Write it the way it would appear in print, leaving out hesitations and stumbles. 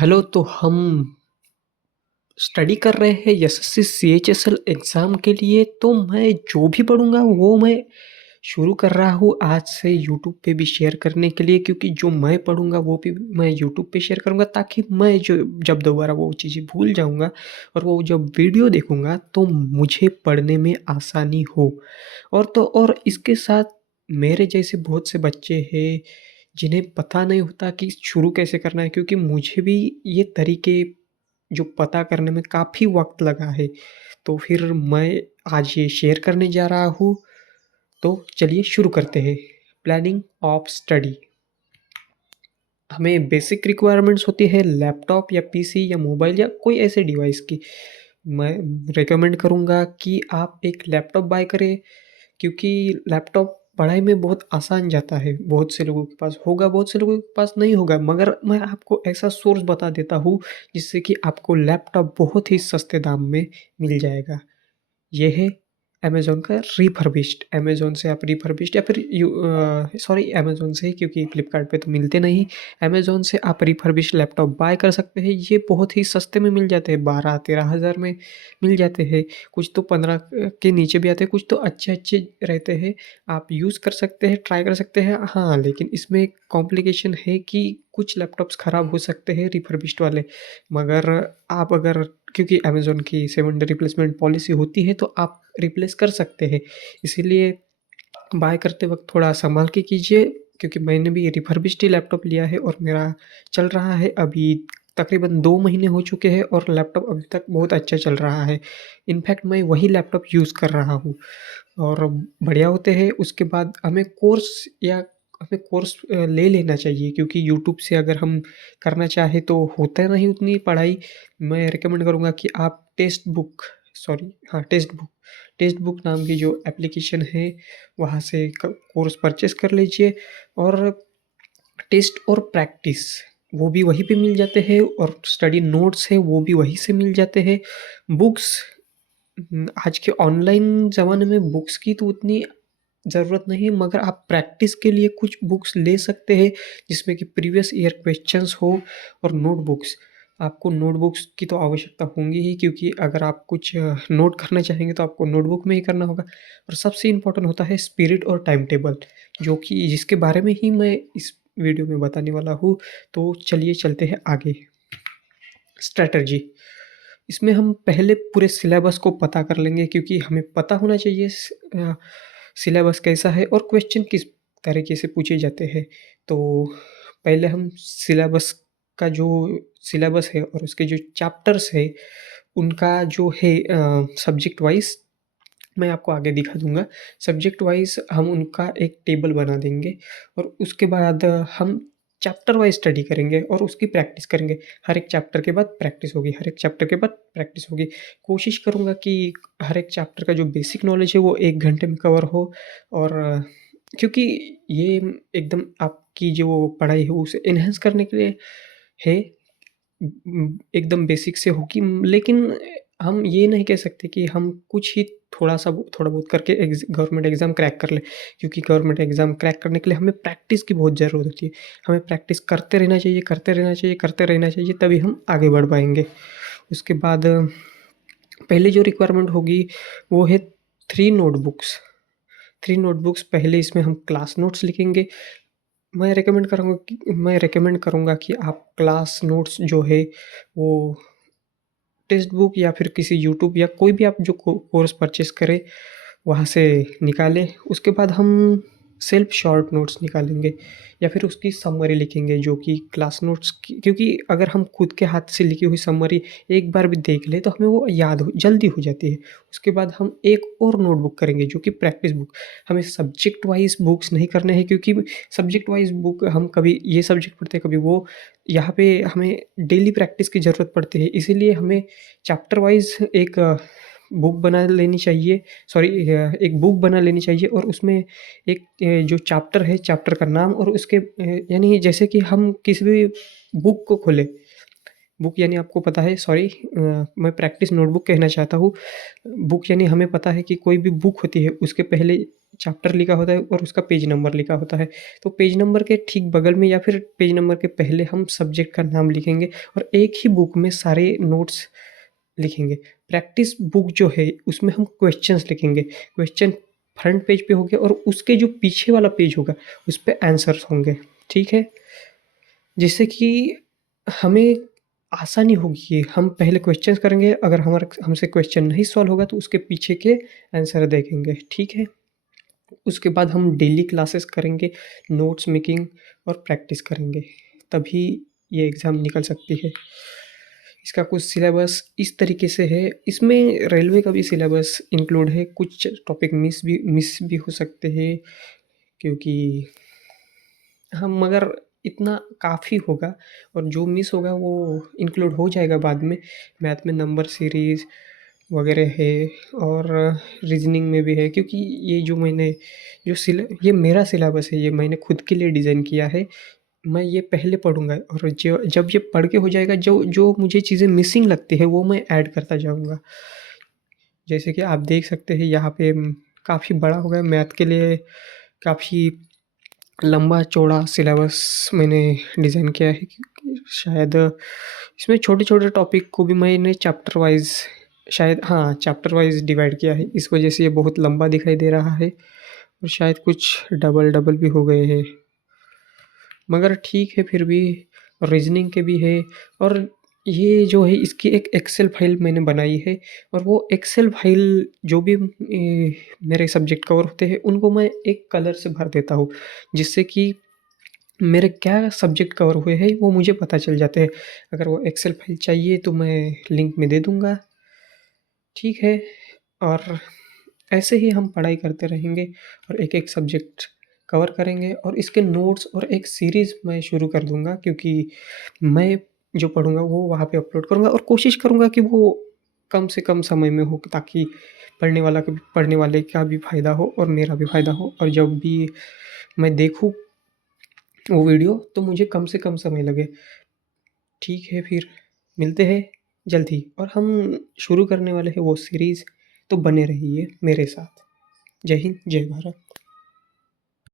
Hello, तो हम study कर रहे हैं एसएससी सीएचएसएल एग्ज़ाम के लिए। तो मैं जो भी पढ़ूँगा वो मैं शुरू कर रहा हूँ आज से यूट्यूब पे भी शेयर करने के लिए, क्योंकि जो मैं पढ़ूँगा वो भी मैं यूट्यूब पे शेयर करूँगा, ताकि मैं जो जब दोबारा वो चीज़ें भूल जाऊँगा और वो जब वीडियो देखूँगा तो मुझे पढ़ने में आसानी हो। और इसके साथ मेरे जैसे बहुत से बच्चे हैं जिन्हें पता नहीं होता कि शुरू कैसे करना है, क्योंकि मुझे भी ये तरीके जो पता करने में काफ़ी वक़्त लगा है। तो फिर मैं आज ये शेयर करने जा रहा हूँ। तो चलिए शुरू करते हैं। Planning of study. हमें बेसिक रिक्वायरमेंट्स होती है लैपटॉप या पीसी या मोबाइल या कोई ऐसे डिवाइस की। मैं रिकमेंड करूँगा कि आप एक लैपटॉप बाय करें, क्योंकि लैपटॉप पढ़ाई में बहुत आसान जाता है। बहुत से लोगों के पास होगा, बहुत से लोगों के पास नहीं होगा, मगर मैं आपको ऐसा सोर्स बता देता हूँ जिससे कि आपको लैपटॉप बहुत ही सस्ते दाम में मिल जाएगा। ये है अमेज़न का रिफर्बिश्ड। अमेज़न से आप रिफर्बिश्ड या फिर सॉरी अमेज़न से, क्योंकि फ्लिपकार्ट पे तो मिलते नहीं। अमेज़न से आप रिफर्बिश्ड लैपटॉप बाय कर सकते हैं। ये बहुत ही सस्ते में मिल जाते हैं, 12-13 हज़ार में मिल जाते हैं। कुछ तो 15 के नीचे भी आते हैं, कुछ तो अच्छे-अच्छे रहते हैं। आप यूज़ कर सकते हैं, ट्राई कर सकते हैं। हाँ, लेकिन इसमें एक कॉम्प्लिकेशन है कि कुछ लैपटॉप्स ख़राब हो सकते हैं रिफर्बिश्ड वाले। मगर आप अगर, क्योंकि अमेज़न की 7 डे रिप्लेसमेंट पॉलिसी होती है, तो आप रिप्लेस कर सकते हैं। इसीलिए बाय करते वक़्त थोड़ा सँभाल के कीजिए, क्योंकि मैंने भी रिफर्बिश्ड ही लैपटॉप लिया है और मेरा चल रहा है अभी तकरीबन 2 महीने हो चुके हैं और लैपटॉप अभी तक बहुत अच्छा चल रहा है। इनफैक्ट मैं वही लैपटॉप यूज़ कर रहा हूँ और बढ़िया होते हैं। उसके बाद हमें कोर्स ले लेना चाहिए, क्योंकि यूट्यूब से अगर हम करना चाहें तो होता नहीं उतनी पढ़ाई। मैं रिकमेंड करूँगा कि आप टेक्स्ट बुक नाम की जो एप्लीकेशन है वहाँ से कोर्स परचेस कर लीजिए। और टेस्ट और प्रैक्टिस वो भी वहीं पे मिल जाते हैं, और स्टडी नोट्स है वो भी वहीं से मिल जाते हैं। बुक्स, आज के ऑनलाइन ज़माने में बुक्स की तो उतनी ज़रूरत नहीं, मगर आप प्रैक्टिस के लिए कुछ बुक्स ले सकते हैं जिसमें कि प्रीवियस ईयर क्वेश्चंस हो। और नोटबुक्स, आपको नोटबुक्स की तो आवश्यकता होंगी ही, क्योंकि अगर आप कुछ नोट करना चाहेंगे तो आपको नोटबुक में ही करना होगा। और सबसे इम्पोर्टेंट होता है स्पिरिट और टाइम टेबल, जो कि जिसके बारे में ही मैं इस वीडियो में बताने वाला हूँ। तो चलिए चलते हैं आगे। स्ट्रैटेजी, इसमें हम पहले पूरे सिलेबस को पता कर लेंगे, क्योंकि हमें पता होना चाहिए सिलेबस कैसा है और क्वेश्चन किस तरीके से पूछे जाते हैं। तो पहले हम सिलेबस है और उसके जो चैप्टर्स है उनका जो है सब्जेक्ट वाइज़ मैं आपको आगे दिखा दूँगा। सब्जेक्ट वाइज़ हम उनका एक टेबल बना देंगे और उसके बाद हम चैप्टर वाइज़ स्टडी करेंगे और उसकी प्रैक्टिस करेंगे। हर एक चैप्टर के बाद प्रैक्टिस होगी, हर एक चैप्टर के बाद प्रैक्टिस होगी। कोशिश करूँगा कि हर एक चैप्टर का जो बेसिक नॉलेज है वो 1 घंटे में कवर हो। और क्योंकि ये एकदम आपकी जो पढ़ाई है उसे एनहांस करने के लिए है। एकदम बेसिक से होगी, लेकिन हम ये नहीं कह सकते कि हम कुछ ही थोड़ा बहुत करके गवर्नमेंट एग्ज़ाम क्रैक कर लें, क्योंकि गवर्नमेंट एग्ज़ाम क्रैक करने के लिए हमें प्रैक्टिस की बहुत ज़रूरत होती है। हमें प्रैक्टिस करते रहना चाहिए, करते रहना चाहिए, करते रहना चाहिए, तभी हम आगे बढ़ पाएँगे। उसके बाद पहले जो रिक्वायरमेंट होगी वो है 3 नोटबुक्स। 3 नोटबुक्स पहले इसमें हम क्लास नोट्स लिखेंगे। मैं रिकमेंड करूँगा कि आप क्लास नोट्स जो है वो टेक्स्ट बुक या फिर किसी यूट्यूब या कोई भी आप जो कोर्स परचेस करें वहाँ से निकालें। उसके बाद हम सेल्फ शॉर्ट नोट्स निकालेंगे या फिर उसकी समरी लिखेंगे, जो कि क्लास नोट्स की, क्योंकि अगर हम खुद के हाथ से लिखी हुई समरी एक बार भी देख लें तो हमें वो याद हो जल्दी हो जाती है। उसके बाद हम एक और नोटबुक करेंगे जो कि प्रैक्टिस बुक। हमें सब्जेक्ट वाइज़ बुक्स नहीं करने हैं, क्योंकि सब्जेक्ट वाइज़ बुक हम कभी ये सब्जेक्ट पढ़ते हैं, कभी वो। यहाँ पे हमें डेली प्रैक्टिस की ज़रूरत पड़ती है, इसीलिए हमें चैप्टर वाइज़ एक बुक बना लेनी चाहिए। एक बुक बना लेनी चाहिए और उसमें एक जो चैप्टर है, चैप्टर का नाम और उसके यानी जैसे कि हम किसी भी बुक को खोलें, बुक यानी आपको पता है, सॉरी, मैं प्रैक्टिस नोटबुक कहना चाहता हूँ। बुक यानी हमें पता है कि कोई भी बुक होती है उसके पहले चैप्टर लिखा होता है और उसका पेज नंबर लिखा होता है। तो पेज नंबर के ठीक बगल में या फिर पेज नंबर के पहले हम सब्जेक्ट का नाम लिखेंगे और एक ही बुक में सारे नोट्स लिखेंगे। प्रैक्टिस बुक जो है उसमें हम क्वेश्चंस लिखेंगे। क्वेश्चन फ्रंट पेज पे होंगे और उसके जो पीछे वाला पेज होगा उस पे आंसर्स होंगे, ठीक है? जिससे कि हमें आसानी होगी। हम पहले क्वेश्चंस करेंगे, अगर हमारा हमसे क्वेश्चन नहीं सॉल्व होगा तो उसके पीछे के आंसर देखेंगे, ठीक है? उसके बाद हम डेली क्लासेस करेंगे, नोट्स मेकिंग और प्रैक्टिस करेंगे, तभी ये एग्ज़ाम निकल सकती है। इसका कुछ सिलेबस इस तरीके से है, इसमें रेलवे का भी सिलेबस इंक्लूड है, कुछ टॉपिक मिस भी हो सकते हैं क्योंकि हम मगर इतना काफ़ी होगा और जो मिस होगा वो इंक्लूड हो जाएगा बाद में। मैथ में नंबर सीरीज़ वगैरह है और रीजनिंग में भी है, क्योंकि ये जो मैंने जो सिले ये मेरा सिलेबस है, ये मैंने खुद के लिए डिज़ाइन किया है। मैं ये पहले पढ़ूँगा और जो जब ये पढ़ के हो जाएगा, जो जो मुझे चीज़ें मिसिंग लगती है वो मैं ऐड करता जाऊँगा। जैसे कि आप देख सकते हैं यहाँ पे काफ़ी बड़ा हो गया मैथ के लिए, काफ़ी लंबा-चौड़ा सिलेबस मैंने डिज़ाइन किया है, क्योंकि शायद इसमें छोटे-छोटे टॉपिक को भी मैंने चैप्टर वाइज़, शायद हाँ, चैप्टर वाइज़ डिवाइड किया है। इस वजह से ये बहुत लंबा दिखाई दे रहा है और शायद कुछ डबल-डबल भी हो गए हैं। मगर ठीक है, फिर भी रीज़निंग के भी है और ये जो है इसकी एक एक्सेल फ़ाइल मैंने बनाई है और वो एक्सेल फ़ाइल जो भी मेरे सब्जेक्ट कवर होते हैं उनको मैं एक कलर से भर देता हूँ, जिससे कि मेरे क्या सब्जेक्ट कवर हुए हैं वो मुझे पता चल जाते हैं। अगर वो एक्सेल फ़ाइल चाहिए तो मैं लिंक में दे दूँगा, ठीक है? और ऐसे ही हम पढ़ाई करते रहेंगे और एक-एक सब्जेक्ट कवर करेंगे और इसके नोट्स और एक सीरीज़ मैं शुरू कर दूँगा, क्योंकि मैं जो पढ़ूँगा वो वहाँ पे अपलोड करूँगा और कोशिश करूँगा कि वो कम से कम समय में हो, ताकि पढ़ने वाले का भी फ़ायदा हो और मेरा भी फ़ायदा हो, और जब भी मैं देखूँ वो वीडियो तो मुझे कम से कम समय लगे। ठीक है, फिर मिलते हैं जल्द ही और हम शुरू करने वाले हैं वो सीरीज़, तो बने रहिए मेरे साथ। जय हिंद, जय भारत।